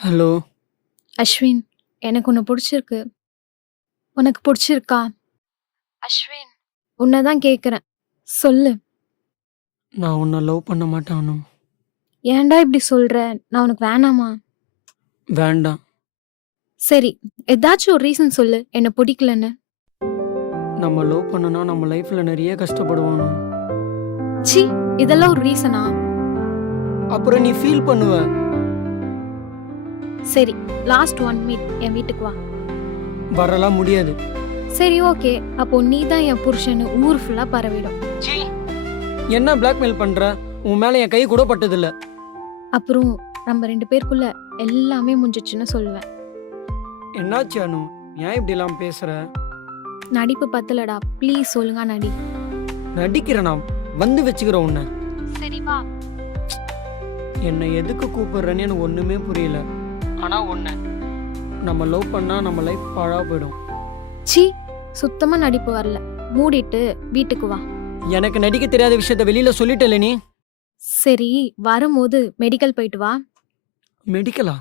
Hello. Ashwin, எனக்கு உன்ன புடிச்சிருக்கு. உனக்கு புடிச்சிருக்கா? அஸ்வின், உன்ன தான் கேக்குறேன். சொல்லு. நான் உன்ன லவ் பண்ண மாட்டேன் அனு. ஏன்டா இப்படி சொல்ற? நான் உனக்கு வேணாமா? வேண்டாம். சரி, ஏதாச்சும் ஒரு ரீசன் சொல்லு என்ன பிடிக்கலன்னு. நம்ம லவ் பண்ணனா நம்ம லைஃப்ல நிறைய கஷ்டப்படுவோம் அனு. ச்சீ, இதெல்லாம் ஒரு ரீசனா? அப்புறம் நீ ஃபீல் பண்ணுவ. சரி, லாஸ்ட் ஒன் மீட் என் வீட்டுக்கு வா. வரலாம் முடியாது. சரி, ஓகே. அப்போ நீ தான் என் புருஷன்னு ஊர் ஃபுல்லா பரவிடும். என்ன பிளாக்மெயில் பண்ற? உன் மேல என் கை கூட பட்டதில்ல. அப்புறம் நம்ம 2 பேருக்குள்ள எல்லாமே முடிஞ்சிச்சுன்னு சொல்லுவேன். என்னாச்சு அனு? ஏன் இப்படி எல்லாம் பேசுற? நடிப்பு பத்தலடா, ப்ளீஸ் ஒழுங்கா நடி. நடிக்கிறேனா? வந்து வச்சுக்கிறேன் உன்னை. சரி வா. என்னை எதுக்கு கூப்பிடுறேன்னு எனக்கு ஒண்ணுமே புரியல. ஆனா ஒண்ணு, நம்ம லவ் பண்ணா நம்ம லைஃப் பாழா போயிடும். ச்சீ, சுத்தமா நடிப்பு வரல. மூடிட்டு வீட்டுக்கு வா. எனக்கு நடிக்க தெரியாத விஷயத்த வெளியில சொல்லிட்டல நீ. சரி, வரும்போது மெடிக்கல் போயிட்டு வா. மெடிக்கலா?